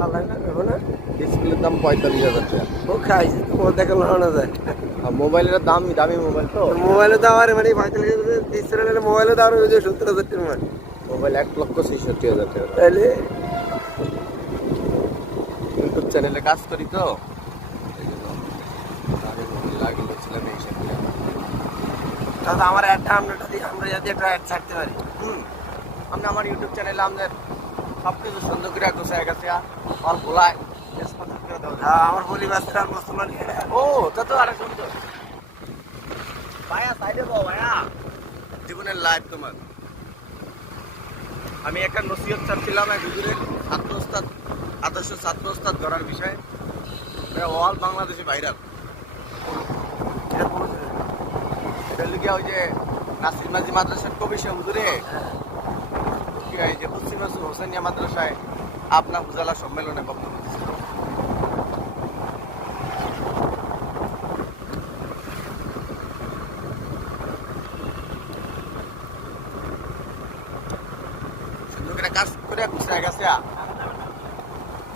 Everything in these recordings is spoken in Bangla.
ভালো লাগে না না ডিসপ্লের দাম 45,000 টাকা। ও খাইছে ও দেখে লাগানো যায় আর মোবাইলের দাম দামি মোবাইল তো, মোবাইলে দাম আর মানে 45,000 মোবাইলে দাম 70,000 টাকা মানে মোবাইল 1,66,000 টাকা। তাহলে ইউটিউব চ্যানেলে কাজ করি তো এই জন্য দামি মোবাইল লাগিয়ে ছিলাম এই সাথে। তাহলে আমার একটা আমরা যদি একটা অ্যাড ছাড়তে পারি আমি আমার ইউটিউব চ্যানেলে আমাদের সব কিছু সুন্দর করে গোছায় গেছে আর বলায় আমার পরিবার আর মুসলমান ও তা তো আরো সুন্দর ভাইয়া সাইডে বল ভাইয়া জীবনের লাইফ তোমার। আমি একটা নসিহত চাচ্ছিলাম এক হুজুরের ছাত্র ওস্তাদ আদর্শ ছাত্র ওস্তাদ করার বিষয়ে, অল বাংলাদেশে ভাইরাল। এটা লিখে ওই যে নাসির মাঝি মাদ্রাসার কবি সে হুজুরে এই যে পশ্চিম হোসেনিয়া মাদ্রাসায় আপনা হুজালা সম্মেলনে বক্তব্য দিচ্ছিল। সুন্দর করে কাজ করে গুছায় গেছে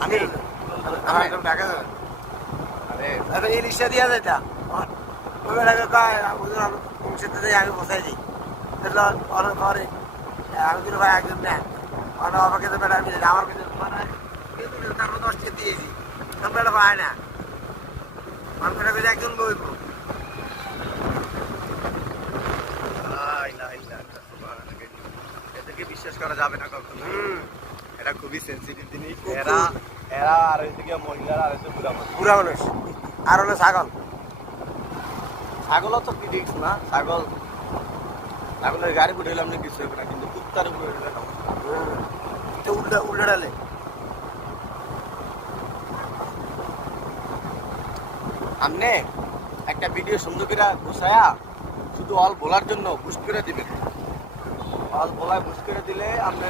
আমি ঢাকা আরে এখন এই রিক্সা দিয়া যায় এটা ওই বেলাকে কয় হুজুর আমি পৌঁছতে যাই আমি বসাই দিই তাহলে অনেক ঘরে আমি কিন্তু ভাই একজন নেন অনেক আমাকে তো বেড়া আমি আমার কাছে তারপর 10 টাকা দিয়েছি আমি বেড়া পাই না আমার বেড়া কাছে একজন বইব এদেরকে বিশ্বাস করা যাবে না কখনো। এটা খুবই সেন্সিটিভ জিনিস। এরা আর ওইদিকে মহিলারা আর হচ্ছে বুড়া মানুষ। বুড়া মানুষ আর হলো ছাগল ছাগলও তো কি রিক্স না, ছাগলের গাড়ি উঠে এলাম না কিছু হবে না, কিন্তু কুত্তার উপরে উঠে না। উল্টা উল্টা ডালে আপনি একটা ভিডিও সুন্দর করে গুছায়া শুধু অল বলার জন্য বুস্ট করে দিবেন। অল বলায় বুস্ট করে দিলে আপনি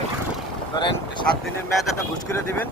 ধরেন 7 দিনের মেয়াদ একটা বুস্ট করে দিবেন।